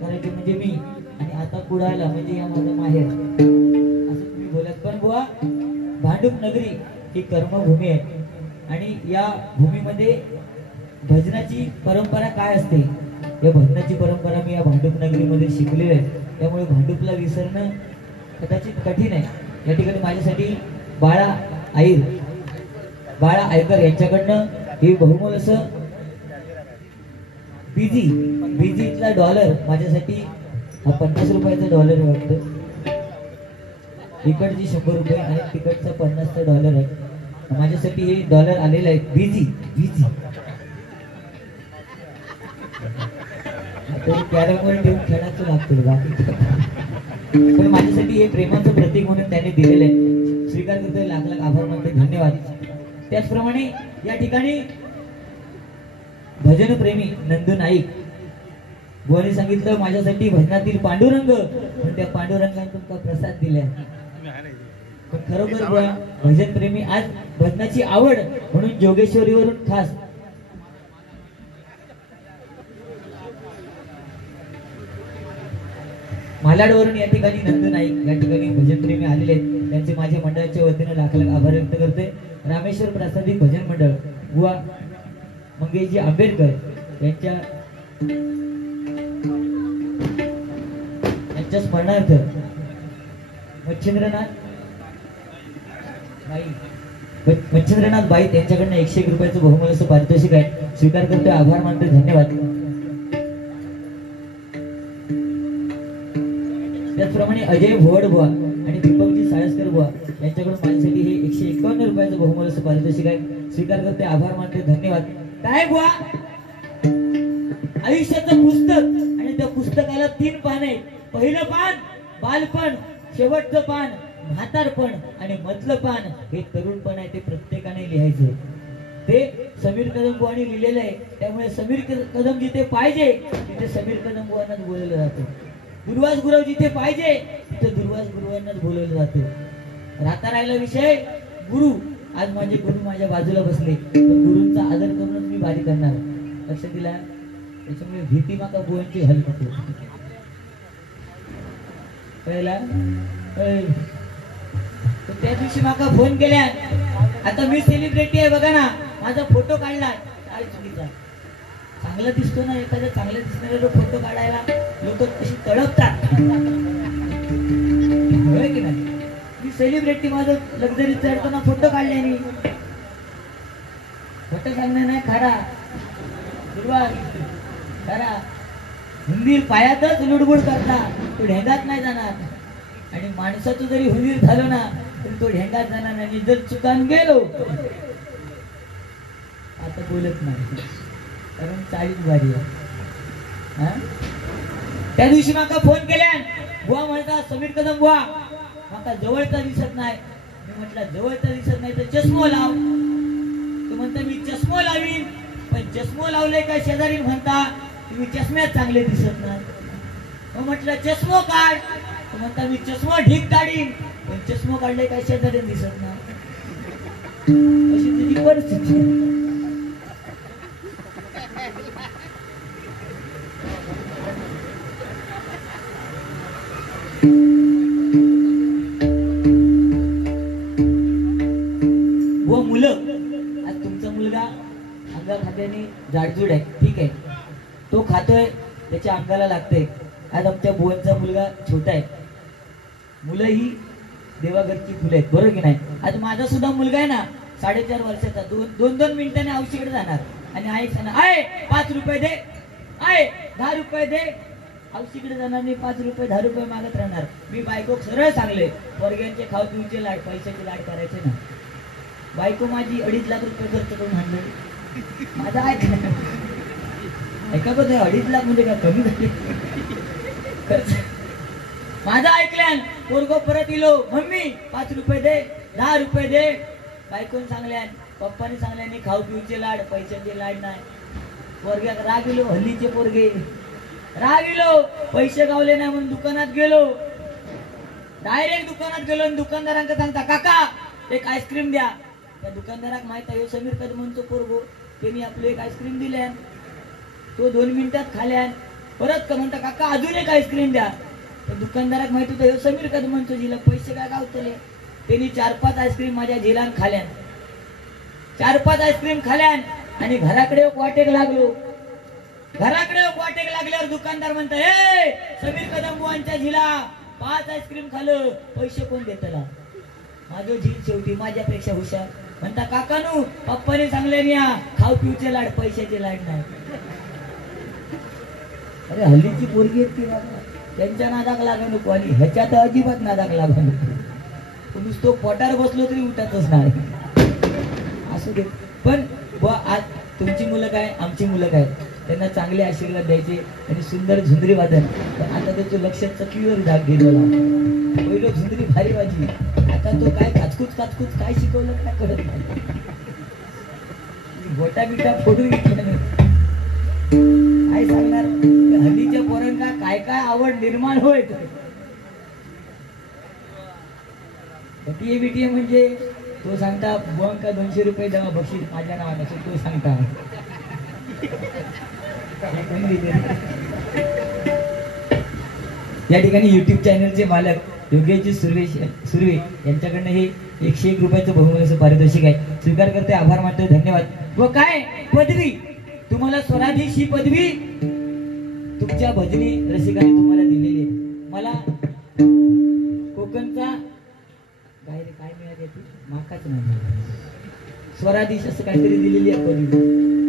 करायचे म्हणजे मी, आणि आता कुडाळला म्हणजे या माझं माहेर असं तुम्ही बोलत. पण बुवा भांडूप नगरी ही कर्मभूमी आहे आणि या भूमीमध्ये भजनाची परंपरा काय असते, या भजनाची परंपरा मी या भांडूप नगरीमध्ये शिकलेली आहे. त्यामुळे भांडूपला विसरणं कदाचित कठीण आहे. या ठिकाणी माझ्यासाठी बाळा आयकर यांच्याकडनं हे बहुमोल असं बीजीतला डॉलर माझ्यासाठी हा 50 रुपयाचा डॉलर आहे वाटतं. इकडची 100 रुपये आणि तिकडचा 50चा डॉलर आहे. माझ्यासाठी हे डॉलर आलेलं आहे. बीजी कॅरमवर ठेवून खेळायचं लागतं बाकी, पण माझ्यासाठी हे प्रेमाचं प्रतीक म्हणून त्यांनी दिलेलं आहे. स्वीकार करतोय, लाख लाख आभार मानते, धन्यवाद. त्याचप्रमाणे या ठिकाणी भजन प्रेमी नंदू नाईक बुवानी सांगितलं माझ्यासाठी भजनातील पांडुरंग, पण त्या पांडुरंगाने तुमका प्रसाद दिलाय. पण खरोखर बुवा भजन प्रेमी आज भजनाची आवड म्हणून जोगेश्वरीवरून खास मालाडवरून या ठिकाणी नंदू नाईक या ठिकाणी भजन प्रेमी आलेले आहेत. त्यांचे माझ्या मंडळाच्या वतीने लाख लाख आभार व्यक्त करते. रामेश्वर प्रासादिक भजन मंडळ बुवा मंगेशजी आंबेडकर यांच्या स्मरणार्थ मच्छिंद्रनाथ बाई त्यांच्याकडनं 101 रुपयाचं बहुमूल्य असं पारितोषिक आहे. स्वीकार करतोय, आभार मानतोय, धन्यवाद. त्याचप्रमाणे अजय भोवड बुवा आणि दीपकजी साळसकर बुवा यांच्याकडून माझ्यासाठी हे 151 रुपयाचं बहुमूल्य असं पारितोषिक आहे. स्वीकार करते, आभार मानते, धन्यवाद. काय बुवा आयुष्याचं पुस्तक आणि त्या पुस्तकाला 3 पान आहेत. पहिलं पान बालपण, शेवटचं पान म्हातारपण आणि मधलं पान हे तरुणपण आहे. ते प्रत्येकाने लिहायचं. ते समीर कदम बुवांनी लिहिलेलं आहे. त्यामुळे समीर कदम जिथे पाहिजे तिथे समीर कदम बुवांनाच बोलवलं जातं. दुर्वास गुरव जिथे पाहिजे तिथे दुर्वास गुरुवांनाच बोलवलं जातं. राहता राहिला विषय गुरु. आज माझे गुरु माझ्या बाजूला बसले, तर गुरूंचा आदर करूनच मी बारी करणार. लक्ष दिला. त्याच्यामुळे भीती माका बुवांची हल नको. कळला? त्या दिवशी माका फोन केल्या. आता मी सेलिब्रिटी आहे बघा ना, माझा फोटो काढलाय. काय चुकीचा? चांगला दिसतो ना, एखाद्या चांगल्या दिसणाऱ्याला फोटो काढायला लोक कशी तडपतात की नाही. मी सेलिब्रिटी, माझं लक्झरी चढताना फोटो काढल्याने फोटो सांगणं नाही खरा. खरा हुंदीर पायातच लुडबुड करता, तो ढेंगात नाही जाणार. आणि माणसाचं जरी हुंदीर झालो ना तरी तो ढेंगात जाणार नाही. जर चुकान गेलो आता बोलत नाही, कारण चाळीस बारी आहे. त्या दिवशी माका फोन केल्या. बुवा म्हणता समीर कदम बुवा माका जवळचा दिसत नाही. मी म्हटलं जवळचा दिसत नाही तर चष्मो लाव. तो म्हणता मी चष्मो लावीन, पण चष्मो लावले काय शेजारी म्हणता तुम्ही चष्म्यात चांगले दिसत नाही. मग म्हटलं चष्मो काढ. तो म्हणता मी चष्मो ढीक काढीन, पण चष्मो काढले काय शेजारी दिसत नाही. अशी तुझी परिस्थिती. व मुलं, आज तुमचा मुलगा अंगा खात्याने जाडजूड आहे, ठीक आहे, तो खातोय त्याच्या अंगाला लागतंय. आज आमच्या बुवांचा मुलगा छोटा आहे. मुलं ही देवाघरची फुलं आहेत, बरोबर की नाही. आज माझा सुद्धा मुलगा आहे ना 4.5 वर्षाचा, 2 मिनिटांनी औषधकडे जाणार आणि आई सांगणार आय 5 रुपये दे, आय 10 रुपये दे. औषधकडे जाणार नाही, 5 रुपये 10 रुपये मागत राहणार. मी बायको सरळ सांगले, वर्ग्यांचे खाऊ पिऊचे लाड, पैशाचे लाड करायचे ना. बायको माझी 2.5 लाख रुपये खर्च करून आणले. माझा ऐका बघ, 2.5 लाख म्हणजे काय कमी झाले खर्च. माझा ऐकल्यान पोरगो परत इलो, मम्मी 5 रुपये दे, 10 रुपये दे. बायकोन सांगल्यान, पप्पानी सांगल्याने खाऊ पिऊचे लाड, पैशाचे लाड नाही. पोरग्याक राग इलो, हल्लीचे पोरगे राग इलो, पैसे गावले नाही म्हणून दुकानात गेलो. डायरेक्ट दुकानात गेलो आणि दुकानदारांना सांगता काका एक आईस्क्रीम द्या. त्या दुकानदाराक माहित आहे समीर कदमचा पोरगो, त्यांनी आपलं एक आईस्क्रीम दिल्यान. तो 2 मिनिटात खाल्यान. परत का म्हणता काका अजून एक आईस्क्रीम द्या. तर दुकानदाराक माहित होतं ह्यो समीर कदम म्हणतो जिला पैसे काय गावतले. त्यांनी 4-5 आईस्क्रीम माझ्या झिलान खाल्यान. 4-5 आईस्क्रीम खाल्यान आणि घराकडे एक वाटेक लागलो. घराकडे एक वाटेक लागल्यावर दुकानदार म्हणता हे समीर कदम बुवांच्या झिला 5 आईस्क्रीम खाल्लं पैसे कोण देतला. माझं झील शेवटी माझ्यापेक्षा हुशार म्हणता काकानू पप्पाने सांगले या खाऊ पिऊचे लाड पैशाचे लाड नाही. अरे हल्लीची पोरगी आहेत ती बाबा त्यांच्या नादाक लागू नको आणि ह्याच्यात अजिबात नादाक लागू नको. नुसतो पोटार बसलो तरी उठतच नाही असू दे. पण आज तुमची मुलं काय आमची मुलं काय त्यांना चांगले आशीर्वाद द्यायचे आणि सुंदर झुंजरी वादन. आता त्याचं लक्ष चकलीवर डाग गेलेला. पहिलं झुंजरी भारी वाजली आता तो काय काचकूच काय शिकवलं काय कळत नाही. गोटा बिटा फोडून घेतलं काय सांगणार. हल्लीच्या पोरांना काय काय आवड निर्माण होय. बीटीए म्हणजे तो सांगता बुवांका 200 रुपये द्या बक्षीस माझ्या नावाने तो सांगता. या ठिकाणी युट्यूब चॅनलचे मालक योगेशजी सुर्वे यांच्याकडनं हे 101 रुपयाचं बहुमूल्य पारितोषिक आहे. स्वीकार करते आभार मानतो धन्यवाद. व काय पदवी तुम्हाला स्वराधीश ही पदवी तुमच्या भजनी रसिकांनी तुम्हाला दिलेली आहे. मला कोकणचा काय मिळाली माकाच नाही स्वराधीश असं काहीतरी दिलेली आहे पदवी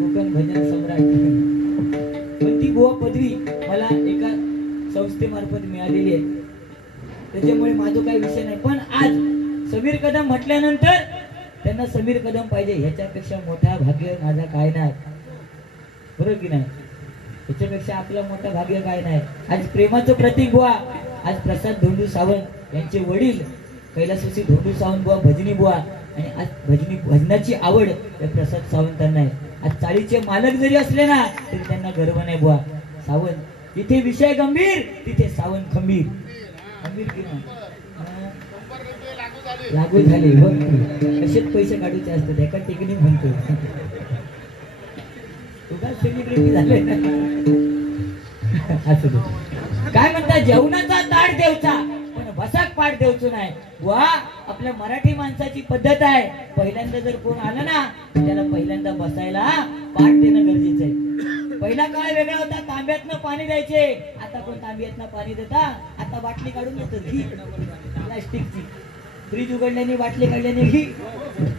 कोकण भजन सम्राट. पण ती गोवा पदवी मला एका संस्थेमार्फत मिळालेली आहे त्याच्यामुळे माझा काही विषय नाही. पण आज समीर कदम म्हटल्यानंतर त्यांना समीर कदम पाहिजे ह्याच्यापेक्षा मोठा भाग्य माझा काय नाही. बरोबर की नाही. ह्याच्यापेक्षा आपलं मोठं भाग्य काय नाही. आज प्रेमाचं प्रतीक बुवा आज प्रसाद धोंडू सावंत यांचे वडील कैलासवासी धोंडू सावंत बुवा भजनी बुवा आणि आज भजनाची आवड या प्रसाद सावंतांना आहे. आज चाळीचे मालक जरी असले ना तरी त्यांना गर्व नाही बुवा. सावंत तिथे विषय गंभीर तिथे सावंत खंबीर. खंबीर की नाही लागू झाले कसेच पैसे काढूचे असतात एका टेक्निक म्हणतो. सेलिब्रिटी झाले असं काय म्हणता जेवणाचा ताट देवचा पण बसाक पाठ देवचो नाही. वा आपल्या मराठी माणसाची पद्धत आहे पहिल्यांदा जर कोण आलं ना त्याला पहिल्यांदा बसायला पाठ देणं गरजेचं आहे. पहिला काळ वेगळा होता तांब्यातनं पाणी द्यायचे आता कोण तांब्यातनं पाणी देता आता बाटली काढून देतात घी प्लास्टिकची. फ्रीज उघडल्याने बाटली काढल्याने घी.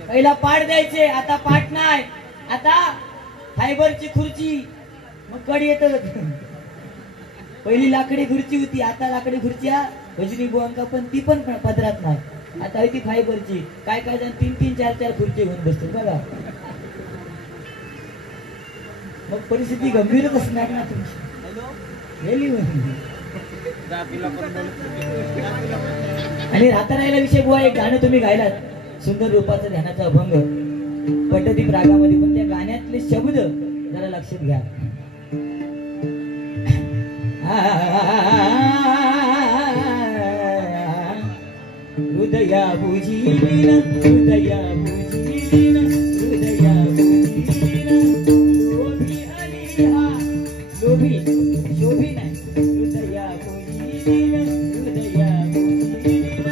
पहिला पाठ द्यायचे आता पाठ नाही आता फायबरची खुर्ची मग कड येत. पहिली लाकडी खुर्ची होती आता लाकडी खुर्च्या भजनी बुवांका पण ती पण पदरात नाही आता होती फायबरची. काय काय जण 3-3, 4-4 खुर्ची घेऊन बसतो बघा. मग परिस्थिती गंभीरच असणार ना तुमची. आणि राहता राहिला विषय बुवा एक गाणं तुम्ही गायलात सुंदर रूपाचा ध्यानाचा अभंग पटदीप रागामध्ये पण त्या गाण्यातले शब्द जरा लक्षात घ्या. हृदया बुजीन हृदया बुजीन हृदया बुजीन लोभी अलिहा लोभी शोभी नाही हृदया बुजीन हृदया बुजीन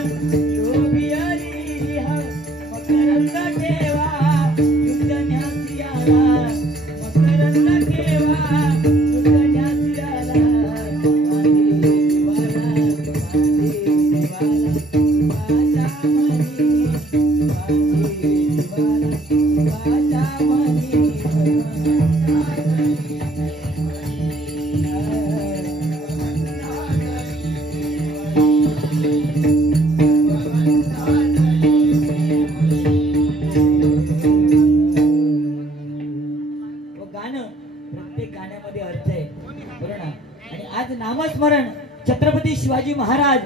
लोभी अलिहा मकरंद ठेवा युद्धन्यासी आला मकरंद ठेवा युद्धन्यासी आला नामस्मरण छत्रपती शिवाजी महाराज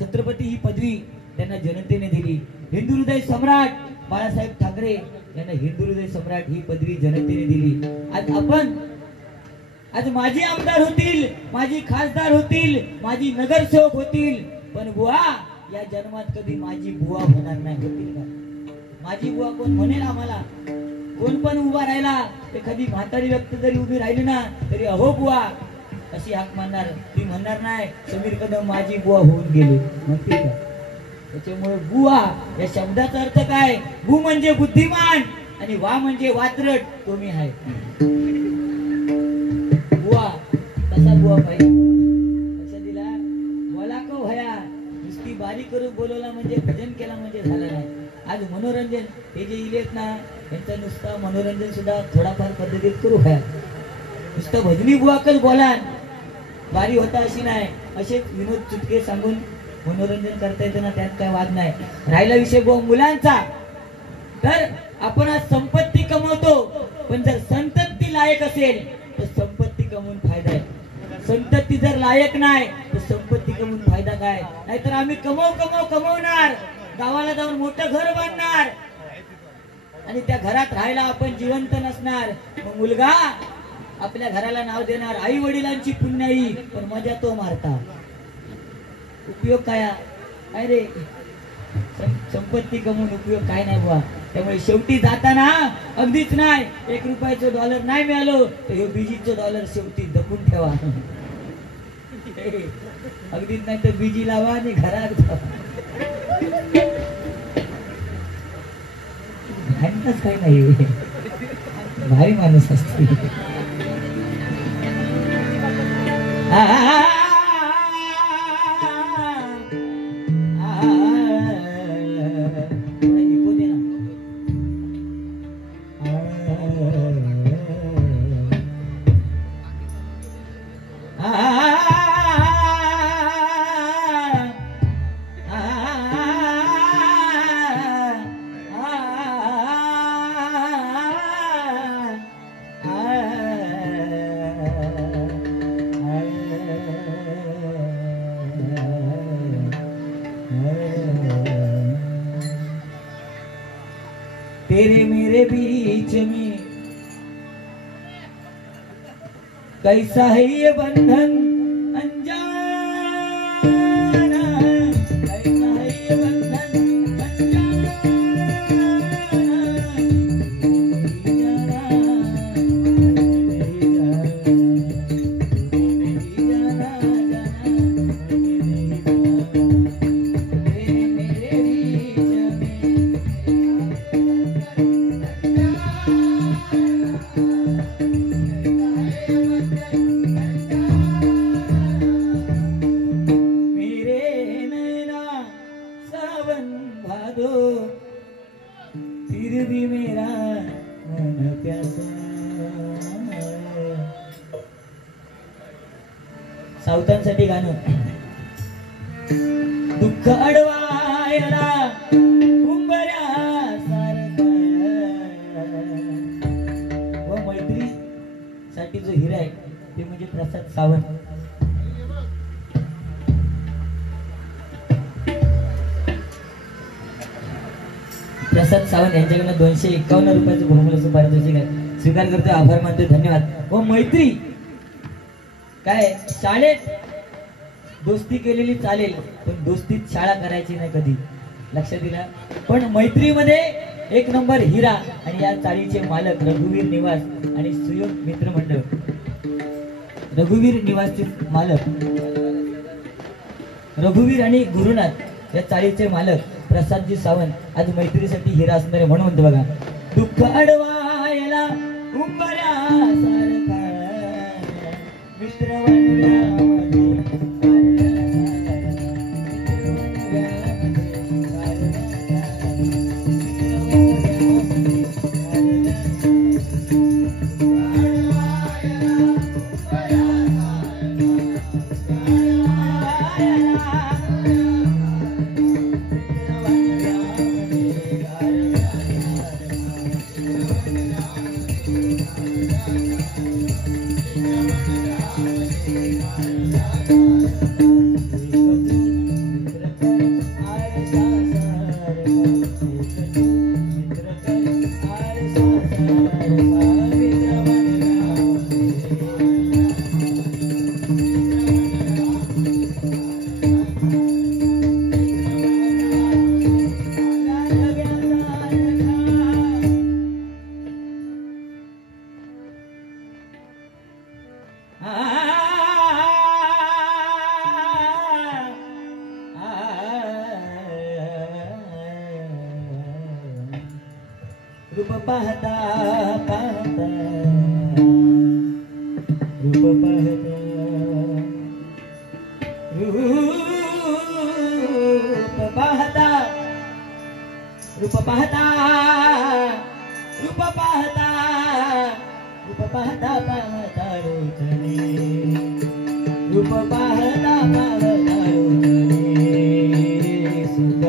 छत्रपती ही पदवी त्यांना जनतेने दिली. हिंदू हृदय सम्राट बाळासाहेब ठाकरे यांना हिंदू हृदय सम्राट ही पदवी जनतेने दिली. आज माझे आमदार होतील माझी खासदार होतील माझी नगरसेवक होतील पण बुवा या जन्मात कधी माझी बुवा होणार नाही. होतील का माझी बुवा कोण म्हणेल आम्हाला. कोण पण उभा राहिला एखादी म्हातारी व्यक्ती जरी उभी राहिली ना तरी अहो बुवा अशी हाक मारणार, ती म्हणणार नाही समीर कदम माझी बुवा होऊन गेली म्हणते का. त्याच्यामुळे बुवा या शब्दाचा अर्थ काय, बु म्हणजे बुद्धिमान आणि वा म्हणजे वात्रट, तो मी आहे. बुवा तसा बुवा पाहिजे. लक्षात दिला. मला का भया नुसती बारी करून बोलवला म्हणजे भजन केला म्हणजे झालं नाही. आज मनोरंजन हे जे इलेत ना त्यांचं नुसतं मनोरंजन सुद्धा थोडाफार पद्धतीत करू भया. नुसतं भजनी बुवाकच बोला, बारी होता अशी नाही. असे विनोद चुटके सांगून मनोरंजन करता येतं ना, त्यात काय वाद नाही. राहिला विषय बुवा मुलांचा, तर आपण आज संपत्ती कमवतो, पण जर संतती लायक असेल तर संपत्ती कमवून फायदा आहे. संतती जर लायक नाही तर संपत्ती कमवून फायदा काय. नाहीतर आम्ही कमवणार, गावाला जाऊन मोठं घर बांधणार आणि त्या घरात राहायला आपण जिवंत नसणार. मग मुलगा आपल्या घराला नाव देणार आई वडिलांची पुण्याई, पण मजा तो मारता. उपयोग काय रे, संपत्ती कमवून उपयोग काय नाही बुवा. त्यामुळे शेवटी जाताना अगदीच नाही $1 डॉलर नाही मिळालो तर हे बीजीचं डॉलर शेवटी जपून ठेवा. अगदीच नाही तर बीजी लावा आणि घरात काही नाही. भारी माणूस असते. तेरे मेरे बीच में कैसा है ये बंधन अनजाना, कैसा है ये बंधन अनजाना, फिर भी मेरा मन प्यासा. सावतांसाठी गाणं. दुःख अडवायला उंबऱ्या सारखा व मैत्री साठी जो हिरा आहे ते म्हणजे प्रसाद सावंत. प्रसाद सावंत यांच्याकडनं ₹251 बहुमूल्य पारितोषिक आहे. स्वीकार करतोय, आभार मानतोय, धन्यवाद. व मैत्री काय, शाळेत दोस्ती केलेली चालेल पण दोस्तीत शाळा करायची नाही कधी. लक्षात दिला. पण मैत्रीमध्ये 1 नंबर हिरा. आणि या चाळीचे मालक रघुवीर निवास आणि सुयोग मित्र मंडळ. रघुवीर निवासचे मालक रघुवीर आणि गुरुनाथ या चाळीचे मालक प्रसादजी सावंत आज मैत्रीसाठी हिरा असणारे. म्हणून म्हणतो बघा, दुःख अडवायला उंबऱ्या सारखा मित्र रूप पाहता पाहता रूप पाहता रूप पाहता रूप पाहता रूप पाहता रूप पाहता पाहता रोचने रूप पाहता पाहता रोचने सुख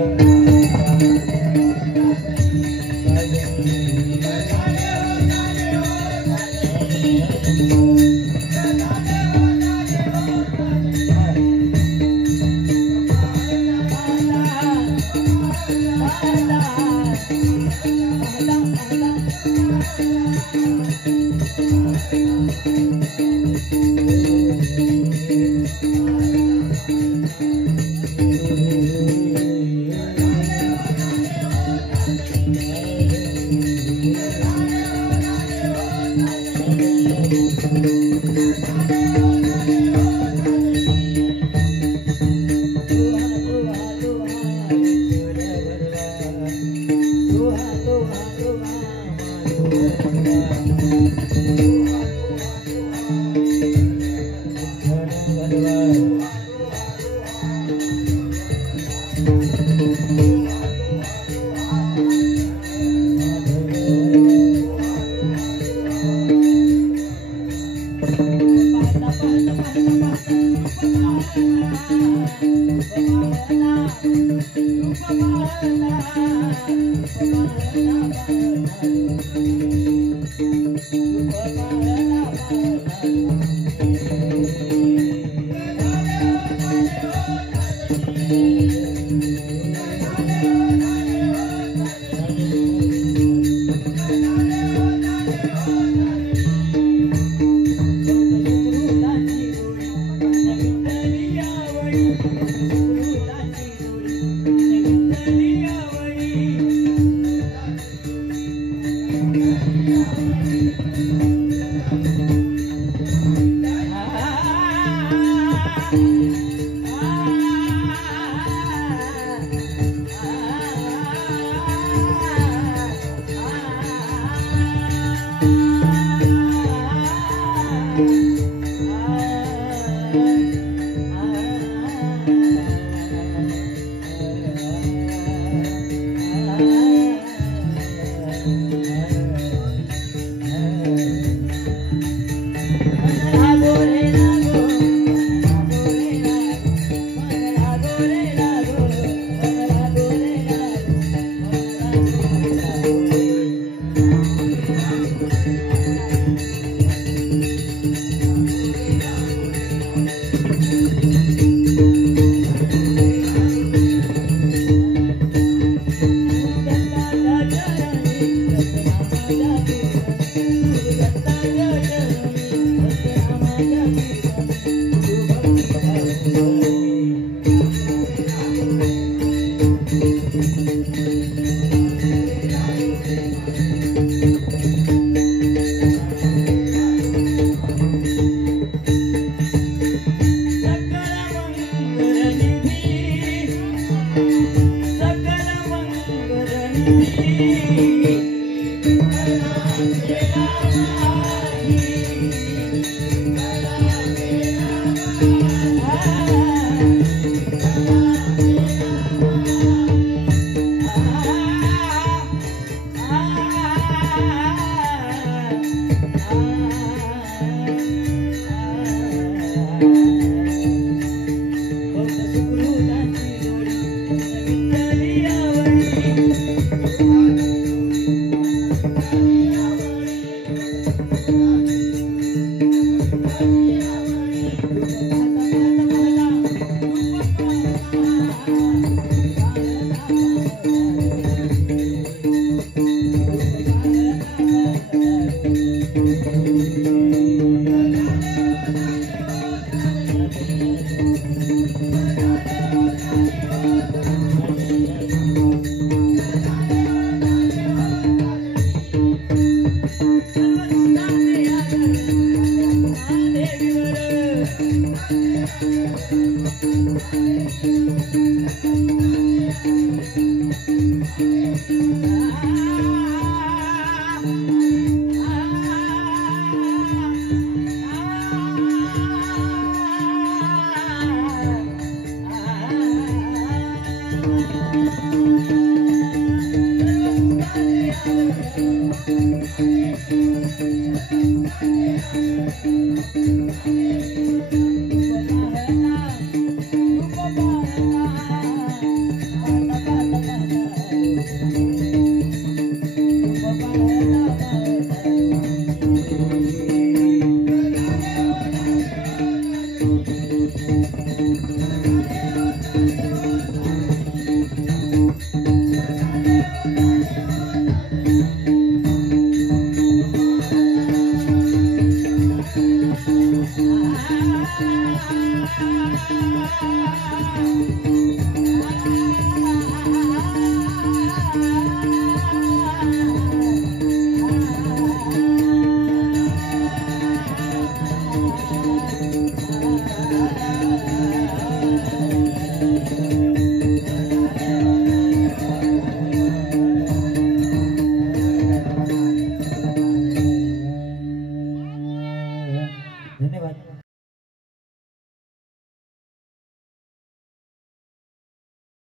Ah